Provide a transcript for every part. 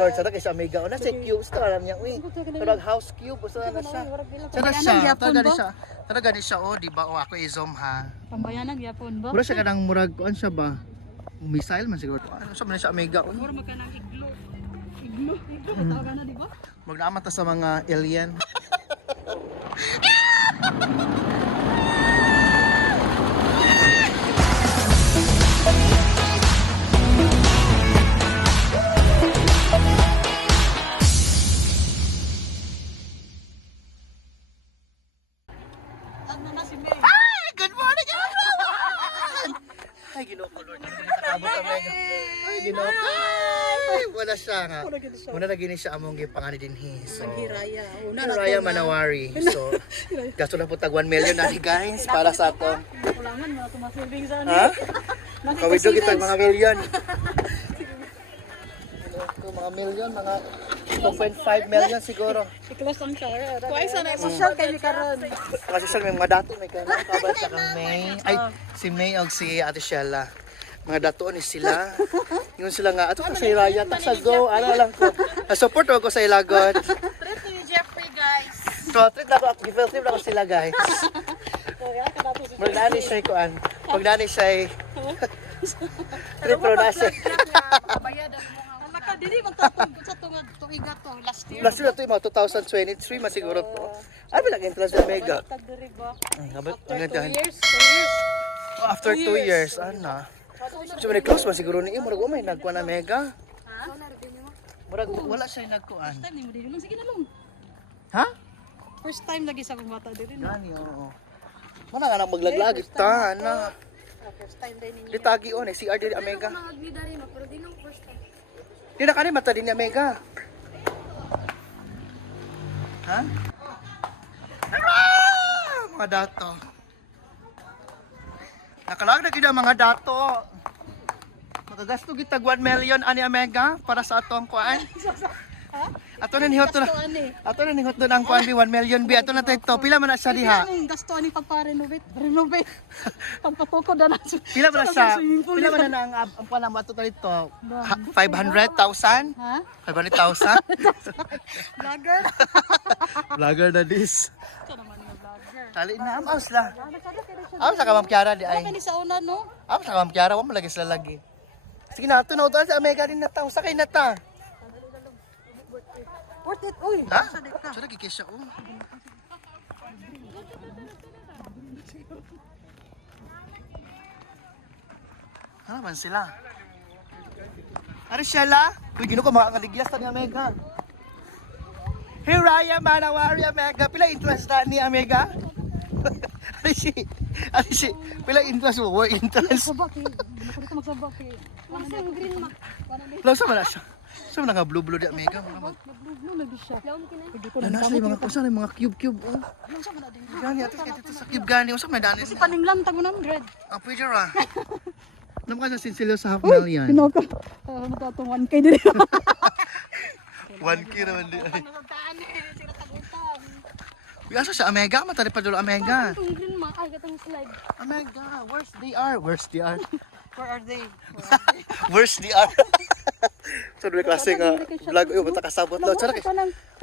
Lord, sana kay sa Omega. Una sa cube store alam niya. Uy, pero house cube usa na siya. Sana siya. Talaga ni siya oh, di ba? O ako i-zoom ha. Pambayanan gyapon ba? Mura siya kanang murag kuan siya ba? Missile man siguro. Ano siya man sa Omega. Mura magkanang iglo. Iglo matawag na di ba? Magnaman ta sa mga alien. Ano na si May? Ay, good morning everyone! Ay, Ginoo ko Lord, nakabot sa Omega. Ay, Ginoo ko. Ay, wala siya nga. Muna na gini siya among gipangani dinhi. So, Hiraya. Una Raya Manawari. So, gasto na po tag 1 million na ni guys para sa ato. kulangan mga tumasilbing sa ano. Ha? Kawidog kita mga million. Mga million, mga 2.5 million siguro. I-close ang siya. Twice na social kay ni karon. Kasi siya may mga dato, may kabal sa kang May. Ay, si May o si Ate Shella. Mga dato ni sila. Yun sila nga, ato ka sa Raya, ta sa go, ano lang ko. Support ako sa ilagot. Treat ni Jeffrey guys. So, treat na ako, give trip na ako sila guys. Magdani siya kuan. Magdani siya trip pro na siya. Bayadan mo. Alaka dili magtatog sa tungod tuiga to last year. Last year na ito yung mga 2023 masiguro to. Ay, bilang interest sa Mega. Tag diri ba? Ay, habit. After 2 years. 2 years. After 2 years, ana. So, may close ba siguro ni Murag umay nagkuha na Mega. Ha? Murag wala siya nagkuhan. First time ni mo dili lang sige na lang. Ha? First time lagi sa akong bata dili na. Gani, oo. Mana nga nang maglaglag ta na. First time din ninyo. Ditagi on CR diri Omega. Magmidari mo, pero di nang first time. Di na kani mata din ni Omega. Ha? Ah! Mga dato. Nakalag na kita mga dato. Magagasto kita 1 million ani Omega para sa atong kuan. Ato na nihot na. Ato na nihot na ang kuan bi 1 million bi ato na to. Pila man na siya diha? Ang gasto ani pagpa-renovate. Renovate. Pagpatukod na na. Pila man na siya? Pila man na ang kuan mo ato dito? 500,000? Ha? 500,000? Vlogger? Vlogger na this. Ito naman yung vlogger. Tali na amos la. Amos sa kamam Kiara di ay. Ano ni sa una no? Amos sa kamam Kiara wa mo lagi sila lagi. Sige na ato na utan sa Omega din na ta. Sakay na ta. Worth it. Uy. Ha? So nagkikisya ko. Ano man sila? Ano Shella? Uy, gino ko mga kaliglas ta ni Omega. Hey Raya Manawari Omega. Pila interest na ni Omega? Ano si? Pila interest mo? What interest? Sabak eh. Ano ko dito magsabak eh. Nasa yung green ma. Lang sa mana siya. Sa mga blue di Omega. Nag-blue lagi siya. Lawom kina. Pwede ko Ano sa mga kusa na mga cube. Oh. Ano sa mga din? Gani ato kay dito sa cube gani. Usa may dani. Kasi paninglam tag 100. Ah, pwede ra. Naman ka sa sinsilo sa half million. Pinoko. Matatong 1K din. 1K naman di ay. Nasagtaan eh. Sila tag-utang. Uy, asa siya Omega? Matali pa dulo Omega. Itong green ma. Ay, gatong slide. Omega, where's they are? Where's they are? Where are they? Where's they are? So, may klase nga vlog. Uy, bata kasabot daw. Sana kay...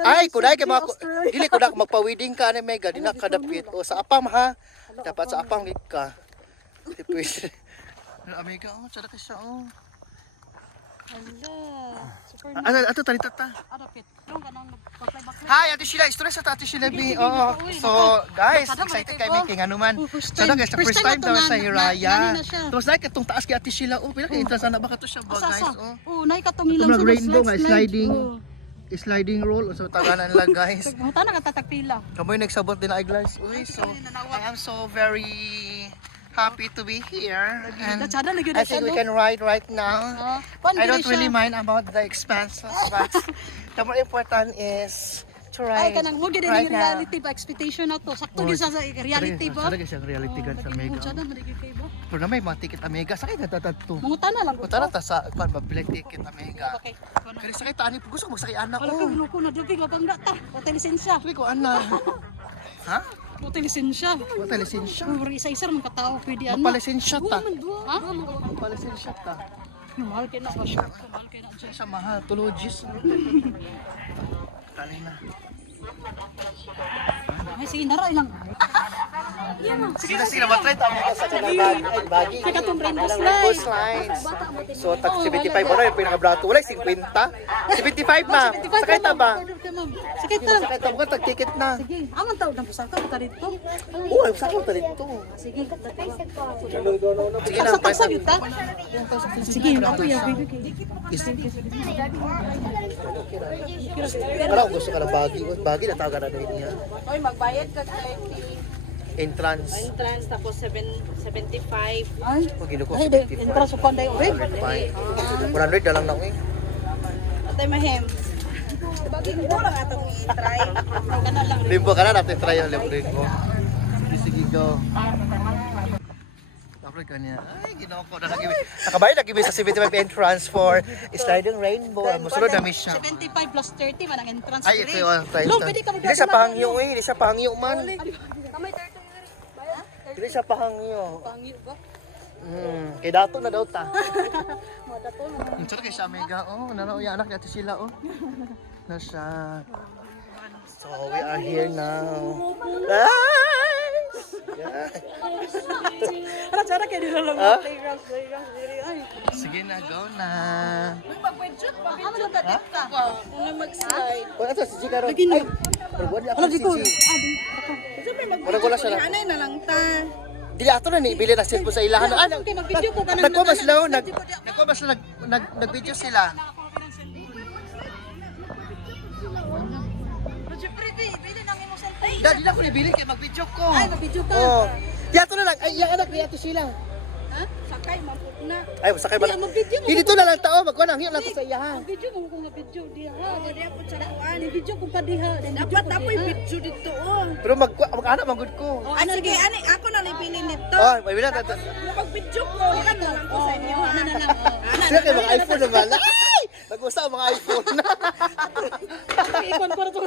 Ay, kunay kay mga... Dili ko na magpa-wedding ka ni Omega. Di na kadapit. O, sa apam ha. Dapat sa apam ka. Di pwede. Omega, oh, sana kay siya, oh. Hala. Super Ano, ato, talita ta. Adapit. Yung kanang baklay-baklay. Hi, Ate Sheila. Stress sa Ate Sheila B. Oo. So, guys, excited kay Miking. Ano man. Sana guys, first time daw sa Hiraya. Tapos like itong taas kay Ate Sheila. Oh, pila kay interest na baka to siya ba, guys. Oh. Oh, nay katong Ito ilang mag rainbow nga, sliding. Oh. Sliding roll. So, taganan lang, guys. Muta na katatagpila. Kamoy nagsabot din na eyeglass. Uy, so, I am so very happy to be here. And Datsada lagi I think we can ride right now. I don't really mind. mind about the expenses, but the more important is to Ay ride kanang mo gid right ni now. reality ba expectation na to. Sakto gyud sa reality ba? Sada kasi ang reality gan sa Mega. Sada man kay ba? Pero na may mga ticket Omega. Sakay na to. Mangutan na lang. Punta na ta sa kwan ba bilang ticket Omega. Okay. Kaya sakay tani gusto ko magsakay anak Wala ko. ka ko na dugay mabangga ta. Hotel lisensya. Sakay ko anak. Ha? Hotel lisensya. Wala lisensya. Puro isa-isa man katao pwede ano. Magpalisensya ta. Ha? Magpalisensya ta. Mahal kayo na. Mahal kayo na. Sa mahal, tulogis. Kali na. Ay, sige, naray lang. Sige na, matry tamo ka sa kanang bagi. Sa katong rainbow Rainbow slide. slides. So, tag 75 mo na yung pinakabrato. Wala, 50. 75 ma. Sakay ta ba? Sakay ta. Sakay ta mo ka, tag-ticket na. Sige, amang tawag ng pusaka. Punta dito. Uy, sakay ta dito. Sige, Sige na, taksa kita. Sige, ato yung Parang gusto ka ng bagi. Bagi na tawagan na din niya. Oy, magbayad ka kay Entrance. entrance tapos 75. Ay, Pag ginuko, ay, 75. entrance sa panday oy. 100 na lang na eh. Atay mahem. Bagay mo lang atong i-try. Kana lang. Limbo ka na, natin try yung limbo. Sige, go. Tapos ka niya. Ay, ginawa ko na lagi. Nakabayad lagi sa 75 entrance for sliding rainbow. Musunod na miss siya. 75 plus 30 man ang entrance. Ay, ito yung price. Lo, pwede ka Hindi siya pahangyo eh. Hindi siya pahangyo man. Kamay 30 yun. Hindi siya pahangyo. Pangyo ba? Kay dato na daw ta. Mga dato na. Ang sarap kay siya mega. Oh, nanaw yung anak natin sila oh. Na siya. So we are here now. Guys! Yeah. Ara cara kay dilo lang Ah? playground diri ay. Sige na, go na. Uy, mag-picture pa. Ano lang ka dito? Ano mag-slide? Wala ito, si Gika ron. Lagi na. Ay, maragwan niya ako Ala si di ko. G. Kasi may Wala ko lang siya na. Anay na lang ta. Dili ato na ni bili na cellphone sa ilahan. Ah, Okay, mag-video ko ka na. nagkumas lang, nagkumas lang, nag-video sila. Roger Pretty, bili nang imo cellphone. Dali na ko ni bili kay mag-video ko. Ay, mag-video ka. Oh. Di ato na lang, ay yung anak ni ato sila. Ha? Sakay mamput na. Ay, sakay ba? Di, mag-video mo. Hindi dito na lang tao, magkuha lang, hiyo lang to sa iyahan. Video mo kung video diha. Oh, diha po sa kuan. Video ko pa diha. Dapat apoy video dito oh. Pero mag-anak magud ko. Ah, sige, ani ako na libili nito. Oh, may bila ta. Pag-video ko, ilan na lang ko sa inyo. Ano na lang. Sila kay mga iPhone naman. Ay! Nag-usa ang mga iPhone. Ikon ko to.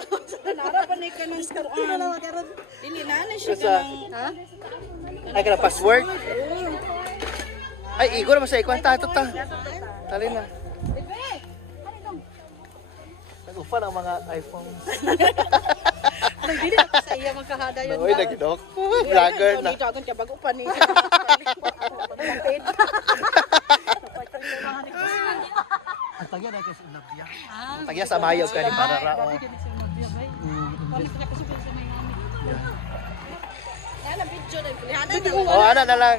Nara pa ni kanang kuan. Dili na ni siya Sa- kanang. Ha? Ay, ka na password. Ay, igo naman sa ikuan ta. Ito ta. Tali na. Nag-ufa ng mga iPhone. Ay, dili ako sa iya magkahada yun. Uy, nag-idok. Vlogger na. Dagon ka bago pa ni. Ang tagya na kasi nabya. Ang tagya sa mayaw ka ni para rao. Yan ang video na pilihada na. Oh, ana na lang.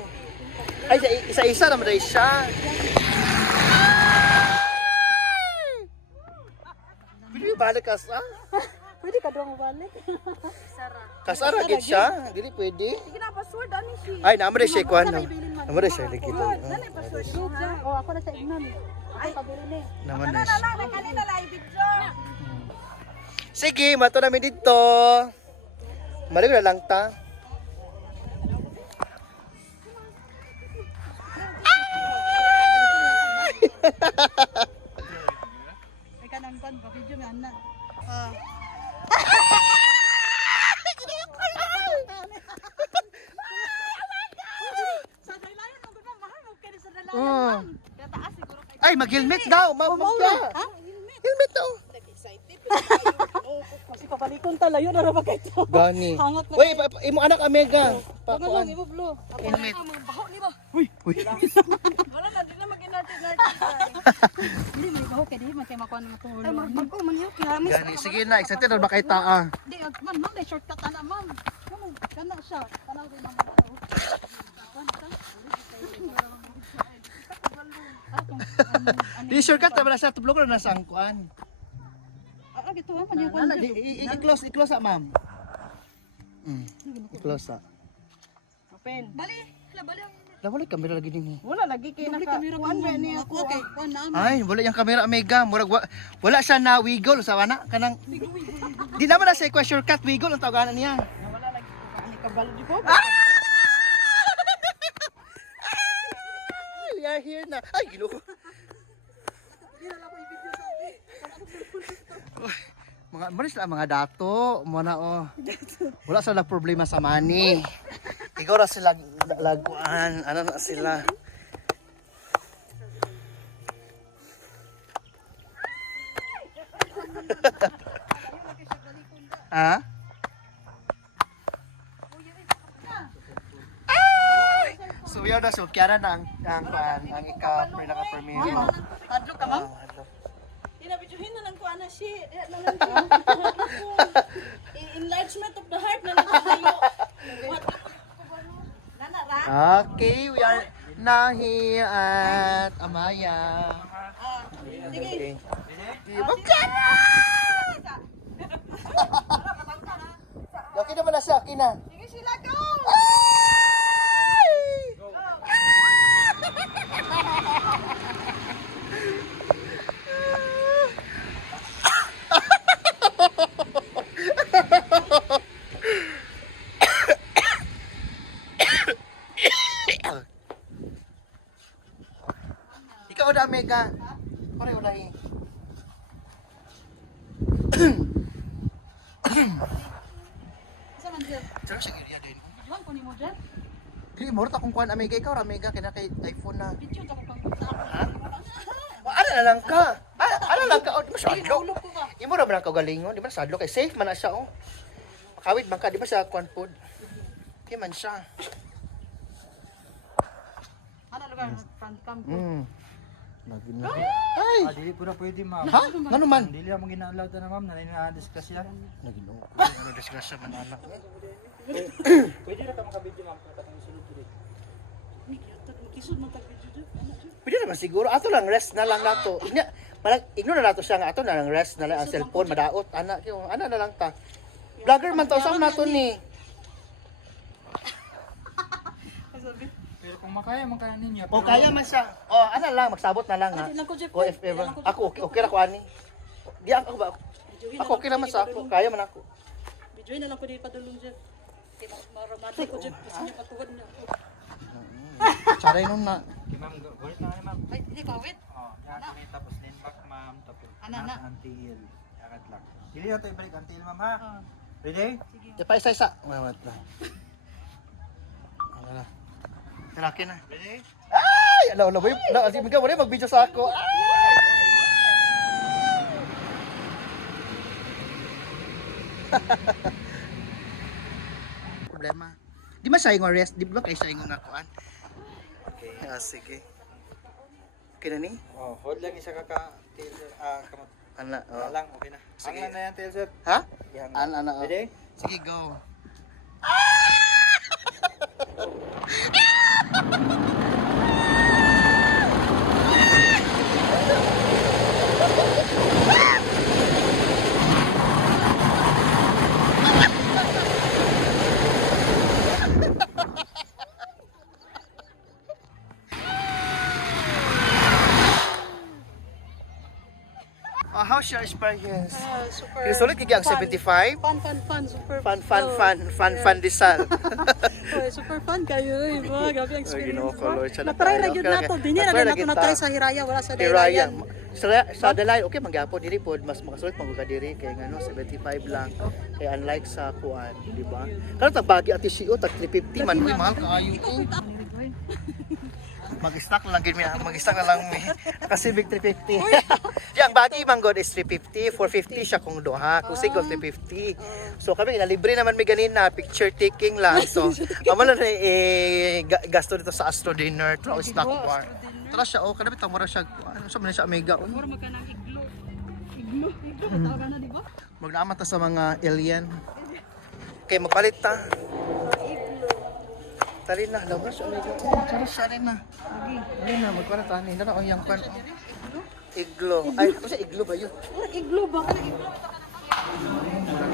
Ay, isa-isa naman na siya. Pwede balik ka sa? Pwede ka daw mabalik. Kasara gid siya. Dili pwede. Sige na, password ani si. Ay, naman siya ikuan. Naman siya ligid. Nani password ko ha? Oh, ako na sa ignan. Ay, kabili ni. Naman Ano siya. na lang, may kanina lang video. Sige, mato namin dito. Maligo na lang ta. May kanang pan ba video mi ana. Ah. Sa dalayan mo gud mahal mo kay sa dalayan. Oh. Kaya taas siguro kay. Ay, mag-helmet daw. Mamagya. Ha? Helmet daw. Excited. Kasi papalikon ta layo na ra ba kay to. Gani. Hangat na. Uy, imo anak Amega. Ano lang ibo blo. Helmet. Baho ni ba? Uy. Wala na di na maginati na. Hindi may baho kay di man kay makuha ng tulo. Ay magbago man yo kaya mis. Gani. Sige na, excited na ba kay taa? Di man man may shortcut ana ma'am. Kana siya. Kana din man. Di shortcut na sa tublog na nasa angkuan. Ah, gito ha kanya kon. I-close ma'am. I-close sa. Open. Bali, bali. Wala kamera lagi nimo. Wala lagi kay naka. Kuan ba ni ako kay kuan na. Ay, wala yung kamera Mega. Murag wala siya na wiggle sa wana kanang. Di naman na sa shortcut wiggle ang tawagan niya. Wala lagi ko ani kabalo di ko. We are here na. Ay, ginoo. Mga maris lang mga dato, muna oh. Wala sila problema sa money. Ikaw na sila laguan, ano na sila. Ha? Ay! So yun na, so kaya na ang ika-premiere mo. Hadlok ka, ma'am? Hadlok. Inabidyohin na lang ko ana si. Enlargement of the heart na lang tayo. Nana ra. Okay, we are Nahi at Amaya. Okay. Okay naman na siya, okay na. Sige sila go. Ikaw na, Mega. Pare, wala eh. Isa man dyan. Pero sa area din. Juan ko ni mo dyan. Hindi, morot akong kuhan, Amiga. Ikaw, Amiga, kaya kay iPhone na. Picture ako pang sa ako. Ha? Ano na lang ka? Ano lang ka? Oh, di ba sadlo? Ulog ko ba? Imo ra man ang kagalingon, di ba sadlo kay safe man na siya oh. Makawid man ka, di ba sa kuan food? Di man siya. Ano lugar? Front cam ko. Lagi na. Ay! Dili po na pwede, ma'am. Ha? Ngano man? Dili na mong ginalaw na, ma'am. Nanay na discuss yan. Naginoo. Ano disgrasya man anak. Pwede na ka makabidyo, ma'am. Katang sunod dili. Kisod man tag video dyan. Pwede naman siguro. Ato lang rest na lang nato. Ignore na nato siya nga ato na lang rest na lang ang cellphone madaot anak yung ana na lang ta. Vlogger man to sa nato ni. Pero kung makaya ninyo. O kaya man siya. O ana lang magsabot na lang ha. Di lang ko Jeff. O if ever. Ako okay ra ko ani. Di ako ba? Ako okay naman sa ako. Kaya man ako. Videoin na lang ko di padulong Jeff. Kay maramati ko Jeff. Kasi niya patuwad na. Charay nun na. Okay, ma'am. Golit na kami, ma'am. Ay, hindi ko awit. Oh, yan kami. Tapos lean back, ma'am. Tapos Ana, ana. until. Yakat lang. Dili na tayo balik until, ma'am, ha? Ah. Ready? Di pa isa-isa. Wait na. Ano na. Talaki na. Ready? Ay! Alaw na ba yun? Alaw, mo rin mag-video sa ako. Problema. Di ba sa ingon rest? Di ba kayo sa ingon nakuan? Okay. Sige. Okay na ni? Oh, hold lang isa ka tail, sir. Kamot. Ana. Wala lang, okay na. Sige. Hanglan na yan, tail, sir. Ha? Ihang- Ana. Ready? Sige, go. How's your experience? Super. Yung sulit kaya ang 75? Fun. Super Fun disal. Oy, super fun kayo. Iba, grabe ang experience. Ginoo ko, Lord. Salamat Na-try tayo. na yun Okay, nato. okay. Di niya Na-try na na nato kita. na-try sa Hiraya. Wala sa Hiraya. Daylayan. Sa Adelaide, okay, magyapo diri po, mas makasulit mga diri kay ngano 75 lang. Kay unlike sa kuan, di ba? Kano tag bagi at CU tag 350 man, uy, mahal kaayo ko. Mag-stock lang gid mi, mag-stock na lang mi. Naka Civic 350. Yang bagi man god is 350, 450 siya kung duha, kung single 350. So kami libre naman mi ganina, picture taking lang. So amo na gasto dito sa Astro Dinner, through stock bar. Tara siya, oh, kanabi tamo ra siya, ano sa man siya mega. Mura magkanang iglo. Iglo katawagan na, di ba? Magnaman ta sa mga alien. Kay magpalit ta. Tali na, labas siya mega. Tara siya rin na. Lagi na, magpalit ta ni. Nara ang yang kan. Iglo. Ay, ano siya iglo ba yun? Iglo ba? Iglo.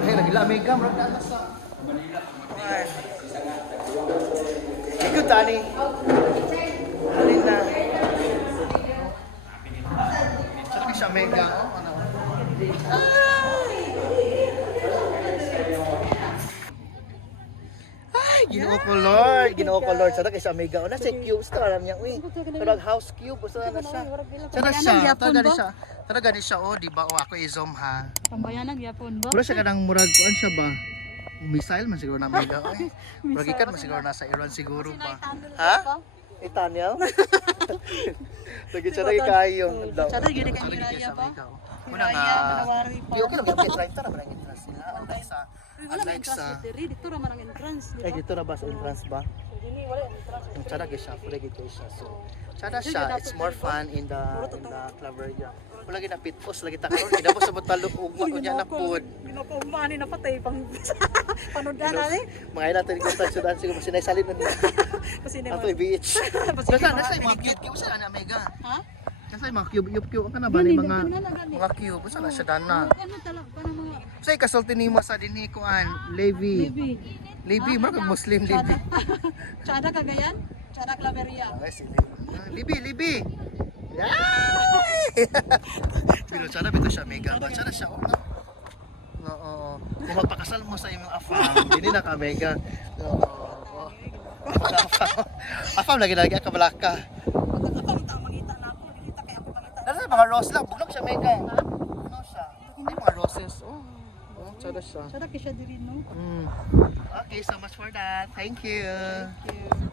Ay, nagila mega, murag na sa. Ay. Iglo tani. Tali na. Sarap siya mega. Oh, ano. Ay, ginoo ko Lord. Sana kay sa mega. Una sa cube, sa alam niya. Uy, karag house cube. Basta na siya. Sana siya. Talaga ni siya. Oh, di ba? Oh, ako i-zoom ha. Pambayanan gyapon ba? Wala siya kanang murag kuan siya ba? Missile man siguro na mega. Oy. Murag ikan man siguro nasa Iran siguro ba? Ha? Itanya. Lagi siya lagi kayo. Sada gini kay Miraya ba? Miraya, Manawari pa. Okay lang yung entrance ta naman ang entrance nila. Wala may entrance dito. Dito ra man ang entrance, di Eh ba? dito na ba sa entrance ba? Dini wala entrance. Yung tsada siya, pwede gito siya. So, tsada siya, it's more fun in the Claveria. Wala gina pitpos, lagi ta karon, hindi mo sa butalo ugma ko niya na food. Ginapaumani na patay pang panodan na ni. Mga ina tayo sa sudan siguro sinay salin na niya. Kasi ni Ato beach. Nasa mga cube sa ana mega. Ha? Kasi mga cube ka na ba ni mga cube sa na siya dana. Ano talaga para mga Say kasulti nimo sa dinhi kuan, Levi. Levi, mo kag Muslim Levi. Tsada Cagayan, Tsada Claveria. Libi! Yay! Pero sana bito siya mega ba? Sana siya Oo. Kung magpakasal mo sa imong afam, hindi na ka mega. Oo. Afam lagi ka balaka. Pagkakapang ta mangita na ako, dili ta kay ako mangita. Nasa mga rose lang, bunog siya mega. Ano siya? Hindi mga roses. Sana siya. Tsada kay siya diri no. Okay, so much for that. Thank you. Thank you.